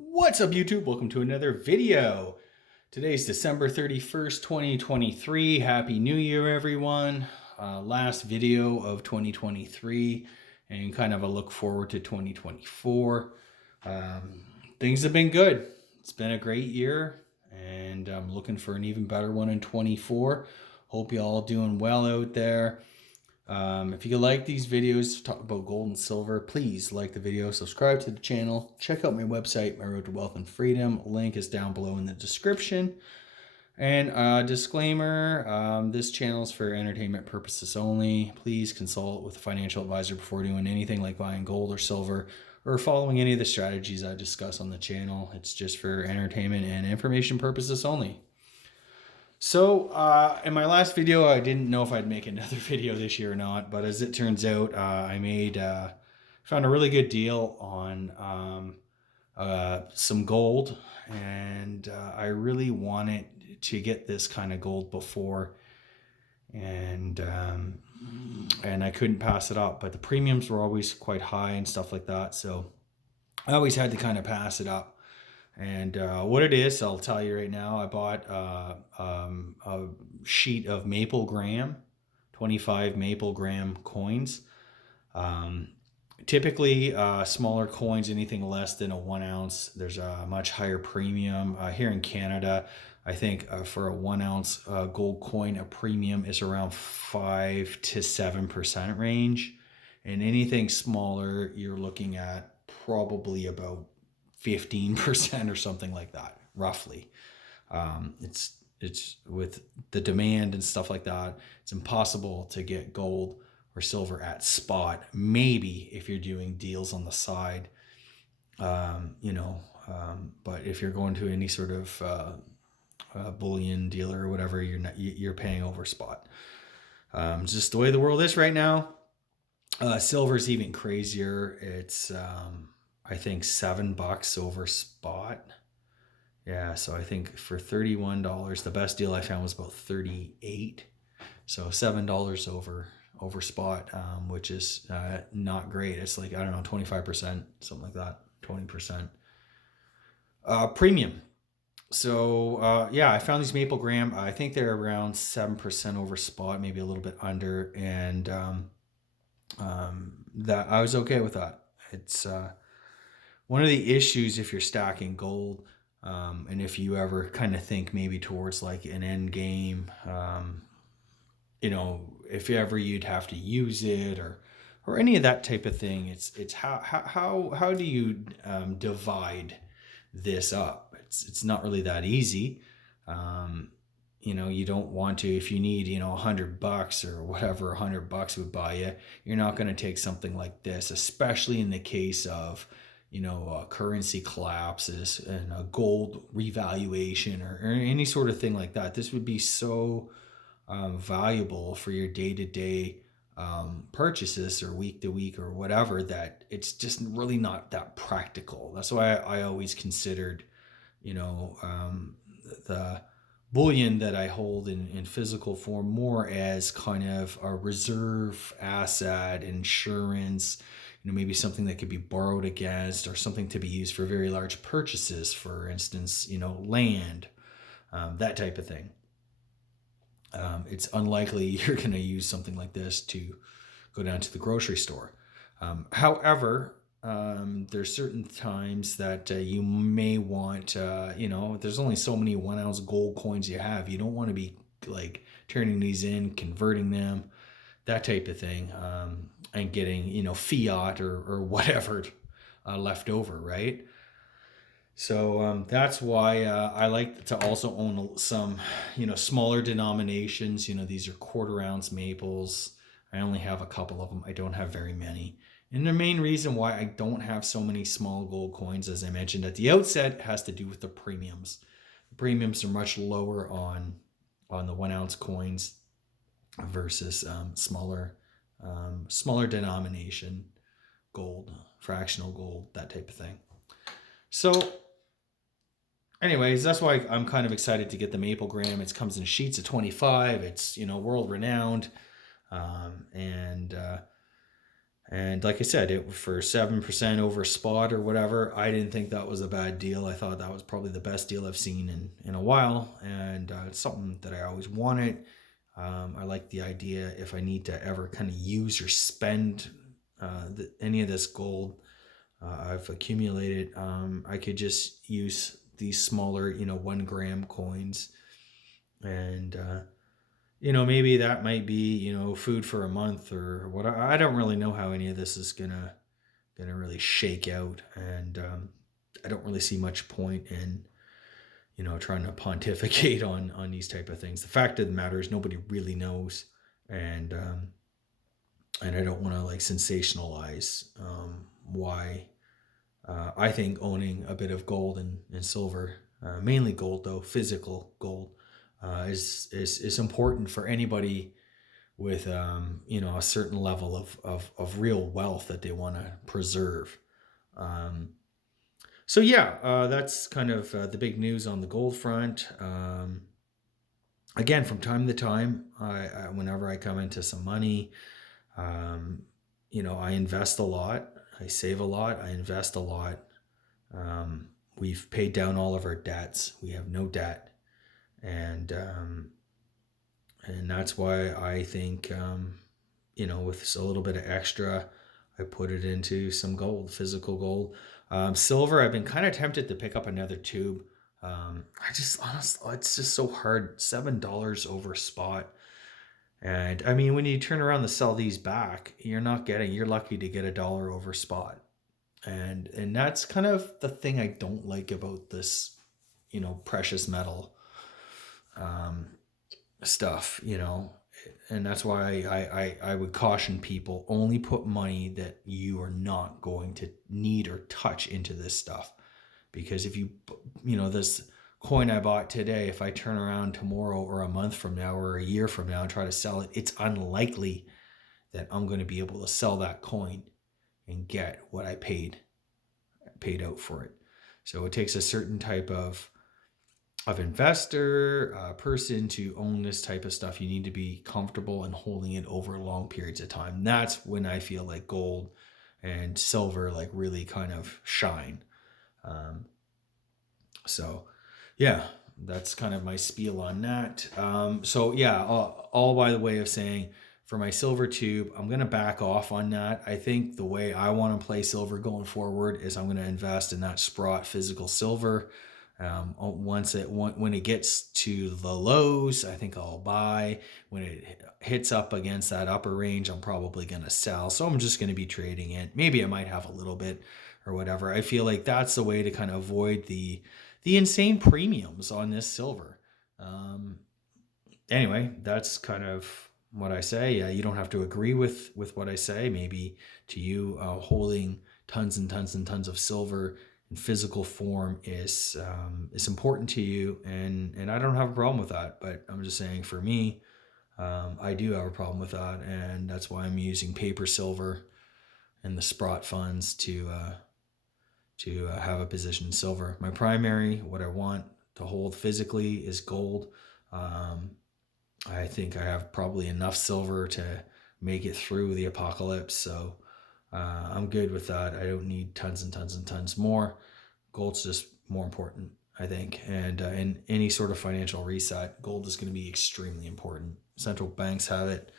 What's up, YouTube? Welcome to another video. Today's December 31st, 2023. Happy New Year, everyone. Last video of 2023 and kind of a look forward to 2024. Things have been good. It's been a great year and I'm looking for an even better one in 24. Hope you all doing well out there. If you like these videos, talk about gold and silver, please like the video, subscribe to the channel, check out my website, My Road to Wealth and Freedom. Link is down below in the description. And disclaimer, this channel is for entertainment purposes only. Please consult with a financial advisor before doing anything like buying gold or silver or following any of the strategies I discuss on the channel. It's just for entertainment and information purposes only. So in my last video, I didn't know if I'd make another video this year or not, but as it turns out, I found a really good deal on some gold, and I really wanted to get this kind of gold before, and I couldn't pass it up. But the premiums were always quite high and stuff like that, so I always had to kind of pass it up. And what it is, I'll tell you right now. I bought a sheet of maple gram, 25 maple gram coins. Um, Typically, smaller coins, anything less than a 1 ounce, there's a much higher premium. Here in Canada, I think for a 1 ounce gold coin, a premium is around 5 to 7% range. And anything smaller, you're looking at probably about 15% or something like that, roughly. It's with the demand and stuff like that, it's impossible to get gold or silver at spot. Maybe if you're doing deals on the side, but if you're going to any sort of bullion dealer or whatever, you're paying over spot. It's just the way the world is right now. Silver's even crazier. It's I think $7 over spot. Yeah, so I think for $31, the best deal I found was about 38. So $7 over spot, which is not great. It's like, I don't know, 25%, something like that, 20%. Premium. So yeah, I found these maple gram. I think they're around 7% over spot, maybe a little bit under, and that I was okay with that. It's one of the issues if you're stacking gold, and if you ever kind of think maybe towards like an end game, if ever you'd have to use it or any of that type of thing, it's how do you divide this up? It's not really that easy. You don't want to, if you need, $100 or whatever $100 would buy you, you're not going to take something like this, especially in the case of, currency collapses and a gold revaluation or any sort of thing like that. This would be so valuable for your day-to-day purchases or week to week or whatever, that it's just really not that practical. That's why I always considered, the bullion that I hold in physical form more as kind of a reserve asset, insurance, maybe something that could be borrowed against or something to be used for very large purchases, for instance, land, that type of thing. It's unlikely you're going to use something like this to go down to the grocery store. However, there's certain times that you may want, there's only so many 1 ounce gold coins you have. You don't want to be like turning these in, converting them, that type of thing, and getting, fiat or whatever left over, right? So that's why I like to also own some, smaller denominations. These are 1/4 ounce maples. I only have a couple of them. I don't have very many. And the main reason why I don't have so many small gold coins, as I mentioned at the outset, has to do with the premiums. The premiums are much lower on the 1 ounce coins versus smaller denomination gold, fractional gold, that type of thing. So anyways, that's why I'm kind of excited to get the maple gram. It comes in sheets of 25. It's, world renowned. And And like I said, it for 7% over spot or whatever, I didn't think that was a bad deal. I thought that was probably the best deal I've seen in a while. And it's something that I always wanted. I like the idea if I need to ever kind of use or spend any of this gold I've accumulated, I could just use these smaller, 1 gram coins. And, maybe that might be, food for a month or what. I don't really know how any of this is gonna really shake out. And I don't really see much point in, trying to pontificate on these type of things. The fact of the matter is nobody really knows. And I don't want to like sensationalize why I think owning a bit of gold and silver, mainly gold though, physical gold, is important for anybody with a certain level of real wealth that they want to preserve. Um, so yeah, that's kind of the big news on the gold front. Again, from time to time, whenever I come into some money, um, I invest a lot. I save a lot. I invest a lot. We've paid down all of our debts. We have no debt, and that's why I think with a little bit of extra, I put it into some gold, physical gold. Silver, I've been kind of tempted to pick up another tube. I just honestly, it's just so hard. $7 over spot. And I mean, when you turn around to sell these back, you're lucky to get $1 over spot. And that's kind of the thing I don't like about this, precious metal um, stuff, and that's why I would caution people only put money that you are not going to need or touch into this stuff. Because if this coin I bought today, if I turn around tomorrow or a month from now or a year from now and try to sell it, it's unlikely that I'm going to be able to sell that coin and get what I paid out for it. So it takes a certain type of investor, person to own this type of stuff. You need to be comfortable in holding it over long periods of time. That's when I feel like gold and silver like really kind of shine. Um, so yeah, that's kind of my spiel on that. So yeah, all by the way of saying, for my silver tube, I'm going to back off on that. I think the way I want to play silver going forward is I'm going to invest in that Sprott physical silver. When it gets to the lows, I think I'll buy. When it hits up against that upper range, I'm probably going to sell. So I'm just going to be trading it. Maybe I might have a little bit or whatever. I feel like that's the way to kind of avoid the insane premiums on this silver. Anyway, that's kind of what I say. You don't have to agree with what I say. Maybe to you, holding tons and tons and tons of silver in physical form is important to you, and I don't have a problem with that. But I'm just saying, for me, I do have a problem with that, and that's why I'm using paper silver and the Sprott funds to have a position in silver. My primary, what I want to hold physically, is gold. I think I have probably enough silver to make it through the apocalypse, so I'm good with that. I don't need tons and tons and tons more. Gold's just more important, I think. And in any sort of financial reset, gold is going to be extremely important. Central banks have it,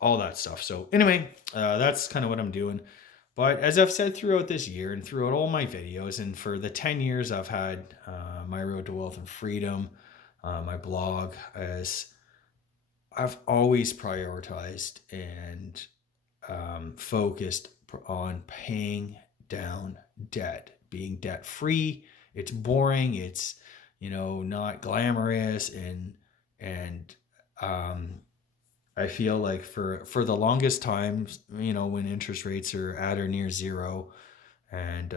all that stuff. So anyway, that's kind of what I'm doing. But as I've said throughout this year and throughout all my videos, and for the 10 years I've had my Road to Wealth and Freedom, my blog, as I've always prioritized and focused on paying down debt, being debt free. It's boring. It's, not glamorous. And I feel like for the longest time, when interest rates are at or near zero, and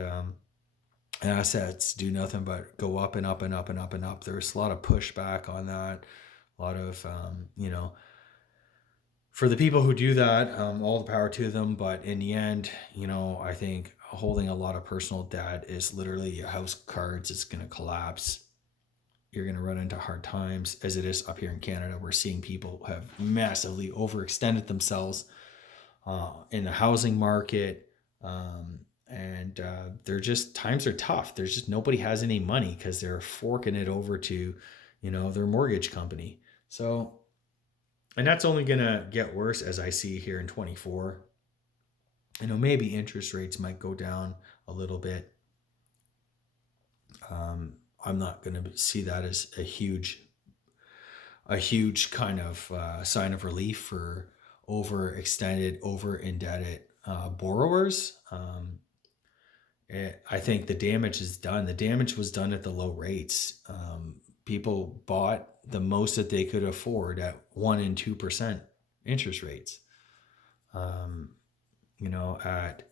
assets do nothing but go up and up and up and up and up, there's a lot of pushback on that. A lot of, for the people who do that, all the power to them. But in the end, I think holding a lot of personal debt is literally a house of cards. It's going to collapse. You're going to run into hard times, as it is up here in Canada. We're seeing people have massively overextended themselves in the housing market. And they're just, times are tough. There's just nobody has any money because they're forking it over to, their mortgage company. So, and that's only going to get worse as I see here in 24. Maybe interest rates might go down a little bit. I'm not going to see that as a huge kind of sign of relief for overextended, over indebted borrowers. I think the damage is done. The damage was done at the low rates. People bought the most that they could afford at 1% and 2% interest rates. At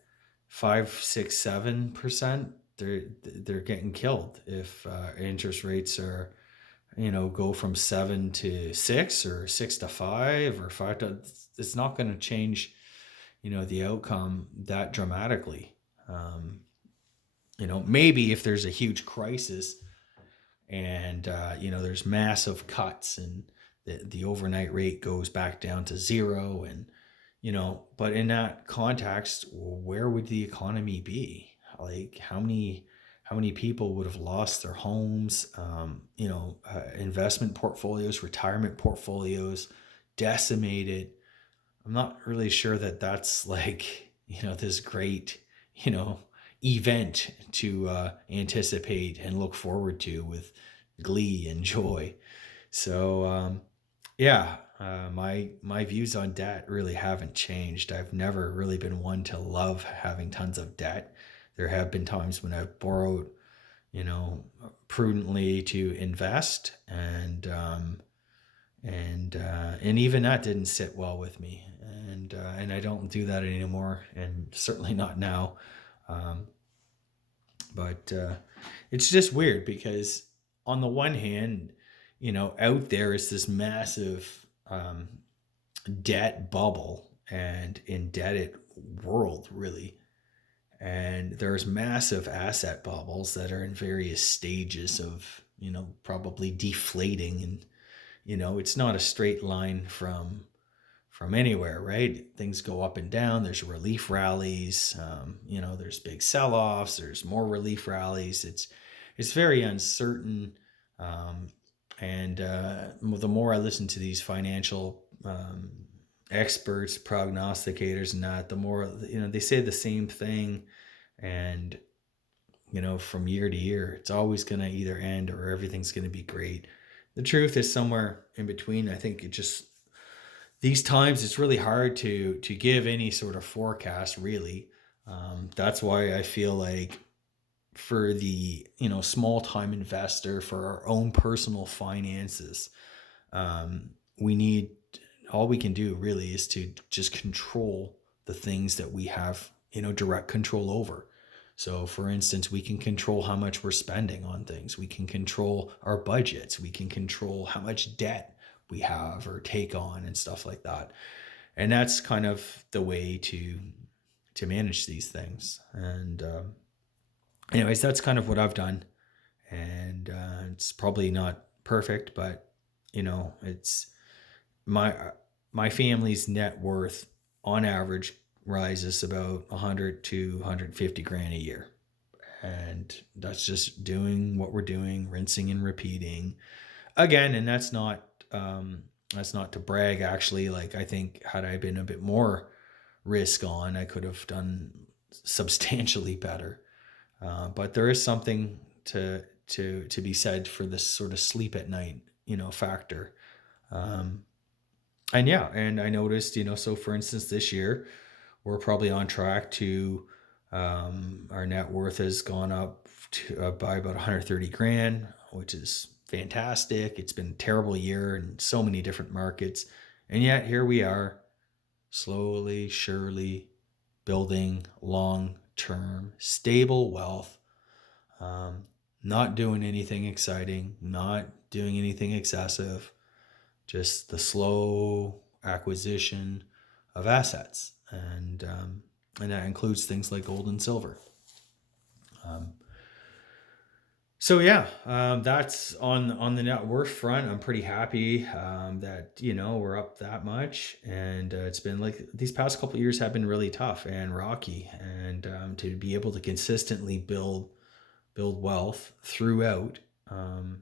5, 6, 7%, they're getting killed if interest rates are, go from 7 to 6 or 6 to 5 or 5 to, it's not going to change, the outcome that dramatically. Maybe if there's a huge crisis and, there's massive cuts and the overnight rate goes back down to zero and, but in that context, where would the economy be? Like how many people would have lost their homes, investment portfolios, retirement portfolios, decimated. I'm not really sure that that's like, this great, event to anticipate and look forward to with glee and joy. So, yeah, my views on debt really haven't changed. I've never really been one to love having tons of debt. There have been times when I've borrowed, prudently to invest, and even that didn't sit well with me, and I don't do that anymore, and certainly not now. But it's just weird because on the one hand, out there is this massive debt bubble and indebted world, really. And there's massive asset bubbles that are in various stages of, probably deflating. And, it's not a straight line from anywhere, right? Things go up and down. There's relief rallies. There's big sell-offs. There's more relief rallies. It's very uncertain. And the more I listen to these financial experts, prognosticators, and that, the more, they say the same thing. And, from year to year, it's always going to either end or everything's going to be great. The truth is somewhere in between. I think these times it's really hard to give any sort of forecast, really. That's why I feel like for the small time investor, for our own personal finances, we need, all we can do really is to just control the things that we have direct control over. So for instance, we can control how much we're spending on things. We can control our budgets. We can control how much debt we have or take on and stuff like that. And that's kind of the way to manage these things. And anyways, that's kind of what I've done. And it's probably not perfect, but it's my family's net worth on average rises about 100 to 150 grand a year. And that's just doing what we're doing, rinsing and repeating again. And that's not to brag, actually. Like, I think had I been a bit more risk on, I could have done substantially better. But there is something to be said for this sort of sleep at night, factor. And yeah, and I noticed, so for instance, this year, we're probably on track to, our net worth has gone up by about 130 grand, which is fantastic. It's been a terrible year in so many different markets. And yet here we are, slowly, surely building long-term, stable wealth, not doing anything exciting, not doing anything excessive, just the slow acquisition of assets. And that includes things like gold and silver. So yeah, that's on the net worth front. I'm pretty happy that we're up that much, and it's been like these past couple years have been really tough and rocky, and to be able to consistently build wealth throughout um,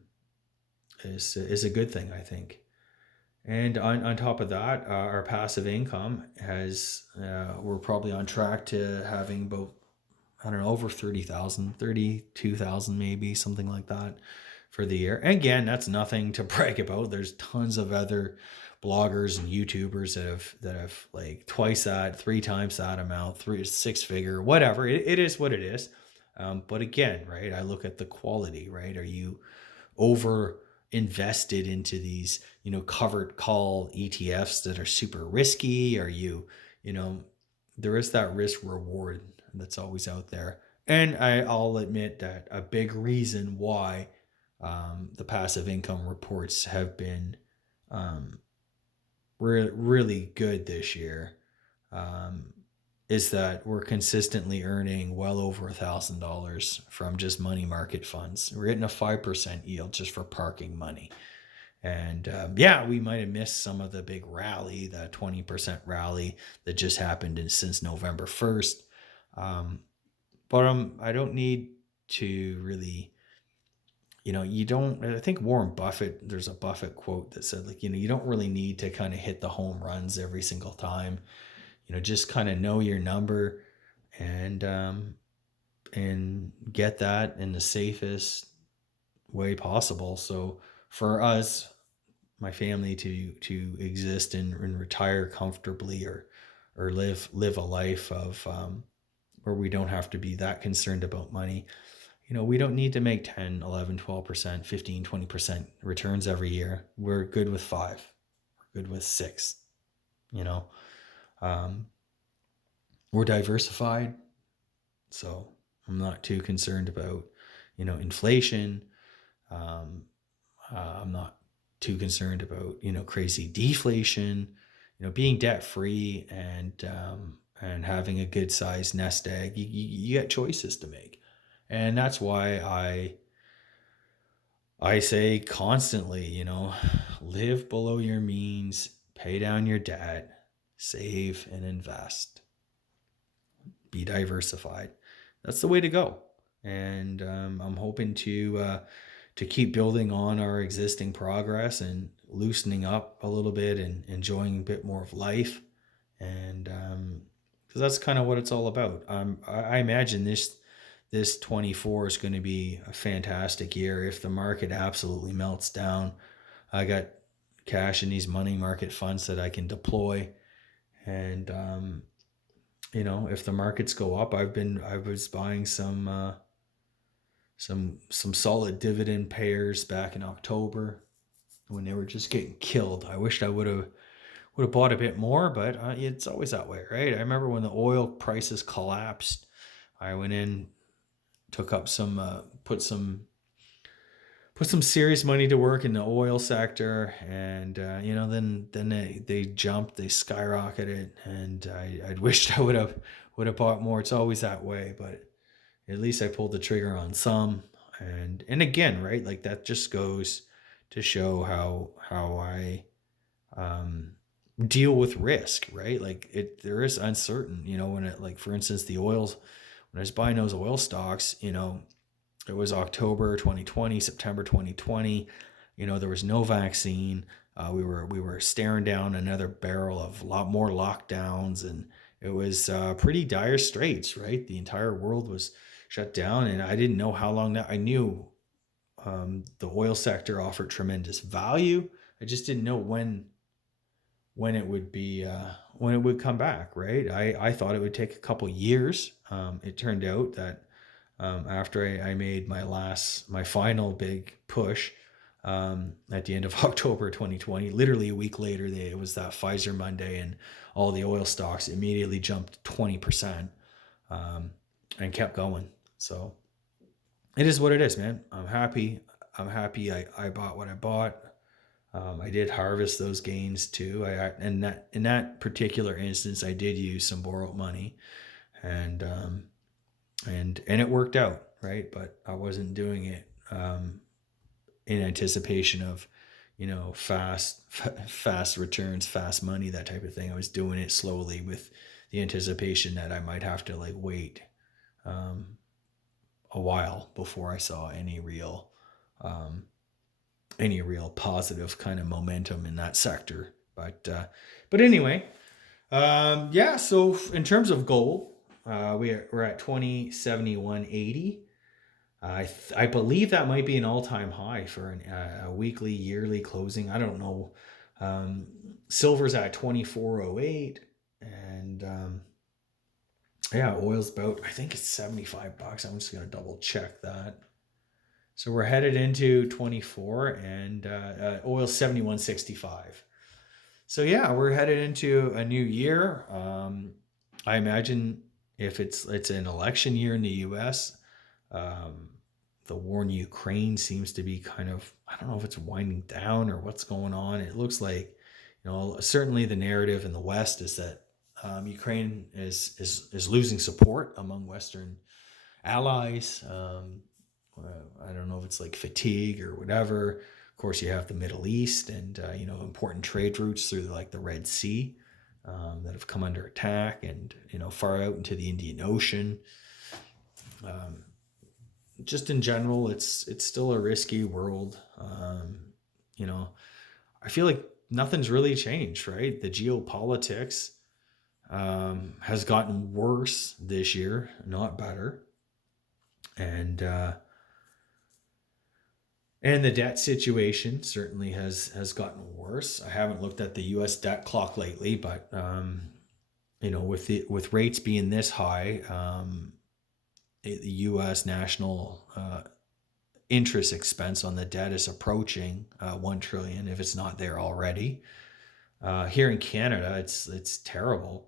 is a good thing, I think. And on top of that, our passive income has we're probably on track to having about, I don't know, over 30,000, 32,000, maybe something like that for the year. And again, that's nothing to brag about. There's tons of other bloggers and YouTubers that have like twice that, three times that amount, three, six figure, whatever. It is what it is. But again, right, I look at the quality, right? Are you over invested into these, covered call ETFs that are super risky? Are you, you know, there is that risk reward that's always out there. And I'll admit that a big reason why the passive income reports have been um, really good this year um, is that we're consistently earning well over $1,000 from just money market funds. We're getting a 5% yield just for parking money. And yeah, we might have missed some of the big rally, the 20% rally that just happened since November 1st. Um, but I don't need to really, you don't, I think Warren Buffett, there's a Buffett quote that said, like, you don't really need to kind of hit the home runs every single time. Just kind of know your number and, get that in the safest way possible. So for us, my family to exist and retire comfortably, or live a life of where we don't have to be that concerned about money. We don't need to make 10, 11, 12%, 15, 20% returns every year. We're good with 5. We're good with 6. You know, um, we're diversified, so I'm not too concerned about, inflation. Um, I'm not too concerned about, crazy deflation. Being debt free and having a good sized nest egg. You get choices to make, and that's why I say constantly, live below your means, pay down your debt, save and invest, be diversified. That's the way to go. And I'm hoping to keep building on our existing progress and loosening up a little bit and enjoying a bit more of life. And because that's kind of what it's all about. I imagine this 24 is going to be a fantastic year if the market absolutely melts down. I got cash in these money market funds that I can deploy, and if the markets go up, I was buying some solid dividend payers back in October when they were just getting killed. I wished I would have bought a bit more, but it's always that way, right? I remember when the oil prices collapsed, I went in, took up put some serious money to work in the oil sector, and then they jumped, they skyrocketed, and I'd wished I would have bought more. It's always that way, but at least I pulled the trigger on some. And again, right, like that just goes to show how I um deal with risk, right? Like there is uncertain, when it, like, for instance, the oils, when I was buying those oil stocks, it was October 2020, September 2020. There was no vaccine. We were staring down another barrel of a lot more lockdowns, and it was pretty dire straits. Right, the entire world was shut down, and I didn't know how long that. I knew the oil sector offered tremendous value. I just didn't know when it would be when it would come back. Right, I thought it would take a couple years. It turned out that after I made my final big push at the end of October 2020. Literally a week later, it was that Pfizer Monday, and all the oil stocks immediately jumped 20% um, and kept going. So it is what it is, man. I'm happy. I bought what I bought. I did harvest those gains too. And that in that particular instance, I did use some borrowed money, and and it worked out, right? But I wasn't doing it in anticipation of, fast returns, fast money, that type of thing. I was doing it slowly with the anticipation that I might have to like wait um, a while before I saw um, any real positive kind of momentum in that sector. But anyway, yeah. So in terms of gold, we're at 2071.80. I believe that might be an all time high for a weekly, yearly closing. I don't know. Um, Silver's at 2408, and yeah, oil's about, I think it's $75. I'm just gonna double check that. So we're headed into 24, and oil's 71.65. So yeah, we're headed into a new year. I imagine if it's an election year in the U.S., um, the war in Ukraine seems to be kind of, I don't know if it's winding down or what's going on. It looks like, certainly the narrative in the West is that Ukraine is losing support among Western allies. I don't know if it's like fatigue or whatever. Of course, you have the Middle East and important trade routes through like the Red Sea that have come under attack, and far out into the Indian Ocean. Just in general, it's still a risky world. You know, I feel like nothing's really changed, right? The geopolitics has gotten worse this year, not better, and and the debt situation certainly has gotten worse. I haven't looked at the U.S. debt clock lately, but with rates being this high, the U.S. national interest expense on the debt is approaching 1 trillion if it's not there already. Here in Canada, it's terrible.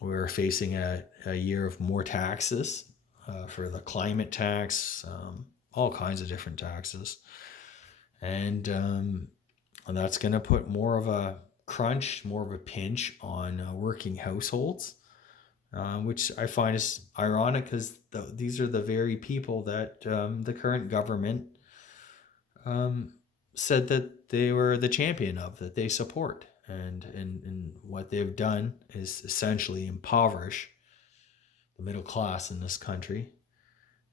We're facing a year of more taxes for the climate tax, all kinds of different taxes, and that's going to put more of a crunch, more of a pinch on working households. Which I find is ironic because these are the very people that the current government said that they were the champion of, that they support. And what they've done is essentially impoverish the middle class in this country.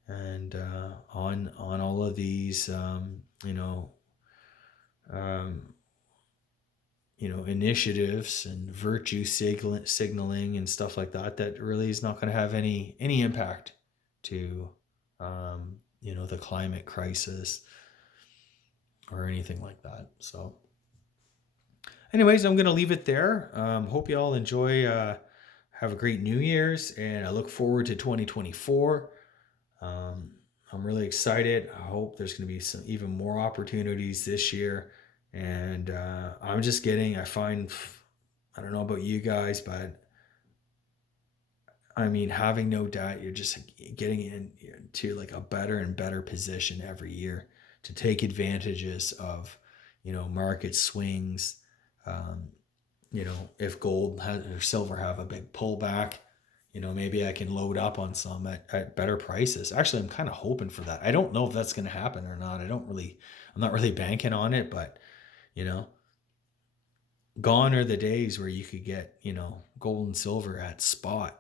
And on all of these, um, initiatives and virtue signaling and stuff like that, that really is not going to have any impact to, the climate crisis or anything like that. So anyways, I'm going to leave it there. Hope you all enjoy, have a great New Year's, and I look forward to 2024. I'm really excited. I hope there's going to be some even more opportunities this year. And I find, I don't know about you guys, but I mean, having no doubt, you're just getting into like a better and better position every year to take advantages of, market swings. Um, if gold or silver have a big pullback, maybe I can load up on some at better prices. Actually, I'm kind of hoping for that. I don't know if that's going to happen or not. I'm not really banking on it, but you know, gone are the days where you could get, gold and silver at spot.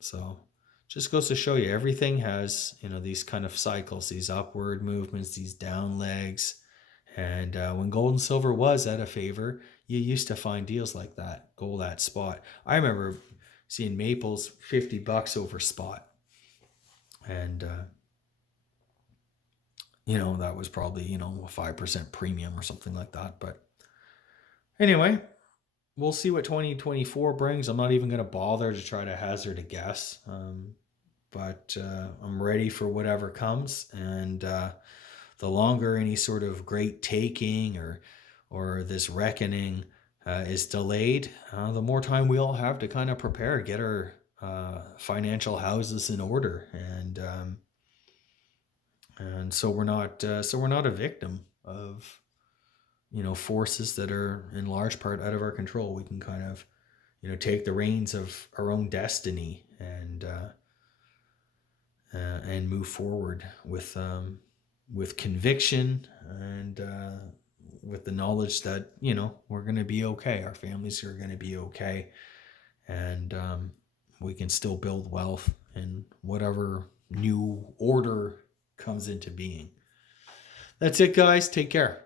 So just goes to show you everything has, these kind of cycles, these upward movements, these down legs. And when gold and silver was at a favor, you used to find deals like that, gold at spot. I remember seeing Maples $50 over spot. And, that was probably, a 5% premium or something like that. But anyway, we'll see what 2024 brings. I'm not even going to bother to try to hazard a guess. But I'm ready for whatever comes. And the longer any sort of great taking or this reckoning is delayed, the more time we all have to kind of prepare, get our financial houses in order, and so we're not a victim of forces that are in large part out of our control. We can kind of take the reins of our own destiny, and move forward with conviction and with the knowledge that, you know, we're going to be okay. Our families are going to be okay. And we can still build wealth in whatever new order comes into being. That's it, guys. Take care.